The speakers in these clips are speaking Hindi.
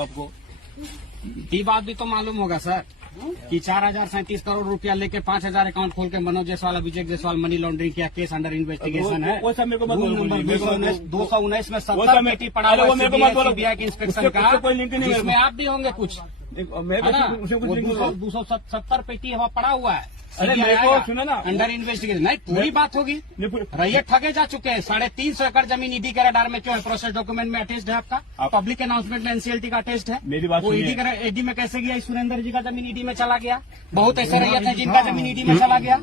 आपको ये बात भी तो मालूम होगा सर कि 4037 करोड़ रुपया लेके 5000 अकाउंट खोल के मनोज जायसवाल अभिषेक जायसवाल मनी लॉन्ड्रिंग किया, केस अंडर इन्वेस्टिगेशन है। वो सब मेरे को मत रूल बोलो, नंबर 219 में वो 70 सब पेटी पड़ा हुआ है सीबीआई के इंस्पेक्शन का, कोई लिंक नहीं है। जिसमें आप भी होंगे कुछ, मेरे को कुछ लिंक नहीं है। 270 पेटी वहाँ पड़ा हुआ है। अरे मेरे को सुनो ना, अंडर इन्वेस्टिगेशन नहीं, पूरी बात होगी। रैयत ठगे जा चुके हैं। 350 एकड़ जमीन ईडी के रडार में क्यों है? प्रोसेस डॉक्यूमेंट में अटेस्ट है आपका, पब्लिक अनाउंसमेंट में एनसीएलटी का अटेस्ट है। मेरी बात वो ईडी में कैसे गया? सुरेंद्र जी का जमीन ईडी में चला गया। बहुत ऐसे रैयत है जिनका जमीन ईडी में चला गया।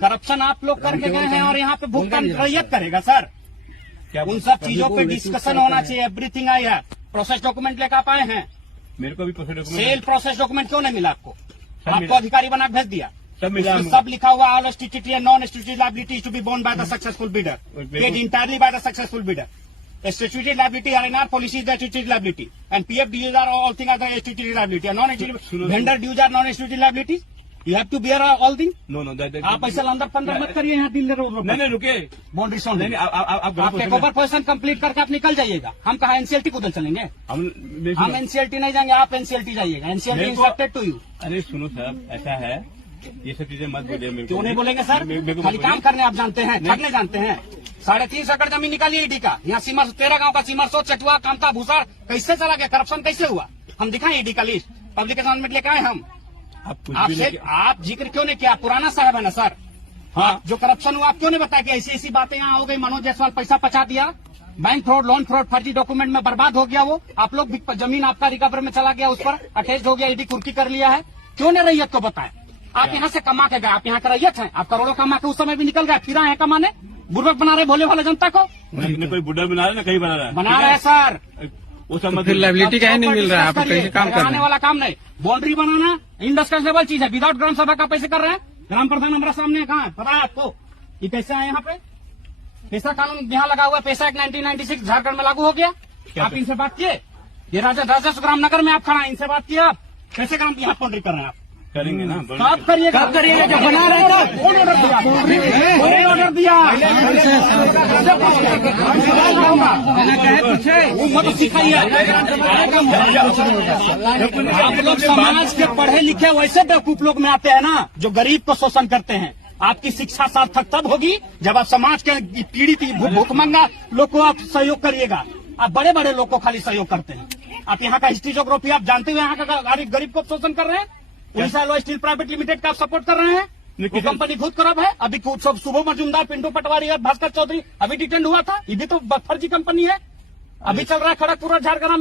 करप्शन आप लोग करके गए हैं और यहाँ पे भुगतान रैयत करेगा सर। उन सब चीजों पे डिस्कशन होना चाहिए। एवरीथिंग आई है। प्रोसेस डॉक्यूमेंट लेकर आप आए हैं, मेरे को भी process document, sale process document क्यों नहीं मिला आपको? आपको अधिकारी बना भेज दिया, सब मिला, सब लिखा हुआ all statutory and non statutory liability to be borne by the successful bidder, paid entirely by the successful bidder. Statutory liability are in our policy is the statutory liability and PF dues are all things are the statutory liability and non-statutory vendor dues are non-statutory liability. You have to bear all things. No आप ऐसा अंदर पंद्रह मत करिए यहाँ डीलर नहीं रुके बाउंड्री साउंड नहीं आप टेक ओवर पोजीशन कंप्लीट करके आप निकल जाइएगा। हम कहा एनसीएलटी को उधर चलेंगे? हम एनसीएलटी नहीं जाएंगे, आप एनसीएलटी जाइएगा। NCLT instructed to you. अरे सुनो सर, ऐसा है, ये सब चीजें मत बोलिए मेरे को। क्यों नहीं बोलेंगे सर? खाली काम करने आप जानते हैं, ठगने जानते हैं। 350 एकड़ जमीन निकालिए ईडी का। यहाँ सीमर 13 गांव का सीमरसो, चटुआ, कामता, भूसार कैसे चला गया? करप्शन कैसे हुआ? हम दिखाएं ईडी का लिस्ट, पब्लिक अनाउंसमेंट लेकर आए हम। आप जिक्र क्यों नहीं किया? पुराना साहब है ना सर। हाँ, जो करप्शन हुआ आप क्यों नहीं बताया कि ऐसी ऐसी बातें यहाँ हो गई? मनोज जायसवाल पैसा पचा दिया, बैंक फ्रॉड, लोन फ्रॉड, फर्जी डॉक्यूमेंट में बर्बाद हो गया वो। आप लोग जमीन आपका रिकवर में चला गया, उस पर अटैच हो गया, ईडी कुर्की कर लिया है। क्यों नहीं रैयत को बताया? आप यहाँ से कमा के गए, आप यहाँ का रैयत है, आप करोड़ों कमा के उस समय भी निकल गए, फिर आए कमाने। बुर्बक बना रहे भोले वाले जनता को। कोई बुढ़ा बना रहा है ना, कहीं बना रहा है, बना रहे हैं सर। वो सब फिर लाइबिलिटी कहीं नहीं मिल रहा है, आप कैसे काम कर रहे हैं? वाला काम नहीं, बाउंड्री बनाना इंडस्ट्रियल चीज है। विदाउट ग्राम सभा का पैसे कर रहे हैं। ग्राम प्रधान हमारा सामने कहाँ है, पता है आपको? ये कैसे आए यहाँ पे? पैसा कानून यहाँ लगा हुआ है। पैसा 1996 झारखंड में लागू हो गया। आप इनसे बात किए? ये राजस्व ग्राम नगर में आप खड़ा, इनसे बात किए आप? कैसे ग्राम यहाँ बाउंड्री कर रहे हैं आप? करेंगे ना, कब करिएगा? कब करिएगा? जब बना रहे थे। कौन ऑर्डर दिया? कौन ऑर्डर दिया? वो मत सिखाइए। आप लोग समाज के पढ़े लिखे वैसे बेवकूफ लोग में आते हैं ना, जो गरीब को शोषण करते हैं। आपकी शिक्षा सार्थक तब होगी जब आप समाज के पीड़ित भूखमंगा लोग को आप सहयोग करिएगा। आप बड़े बड़े लोग को खाली सहयोग करते हैं। आप यहाँ का हिस्ट्री ज्योग्राफी आप जानते हुए यहाँ का गरीब को शोषण कर रहे हैं। Orissa law steel private limited का आप सपोर्ट कर रहे हैं। वो कंपनी खुद खराब है। अभी सुबह मजूमदार, पिंटू पटवारी और भास्कर चौधरी अभी डिटेंड हुआ था। ये भी तो फर्जी कंपनी है। अभी चल रहा है खड़गपुर और झारग्राम में।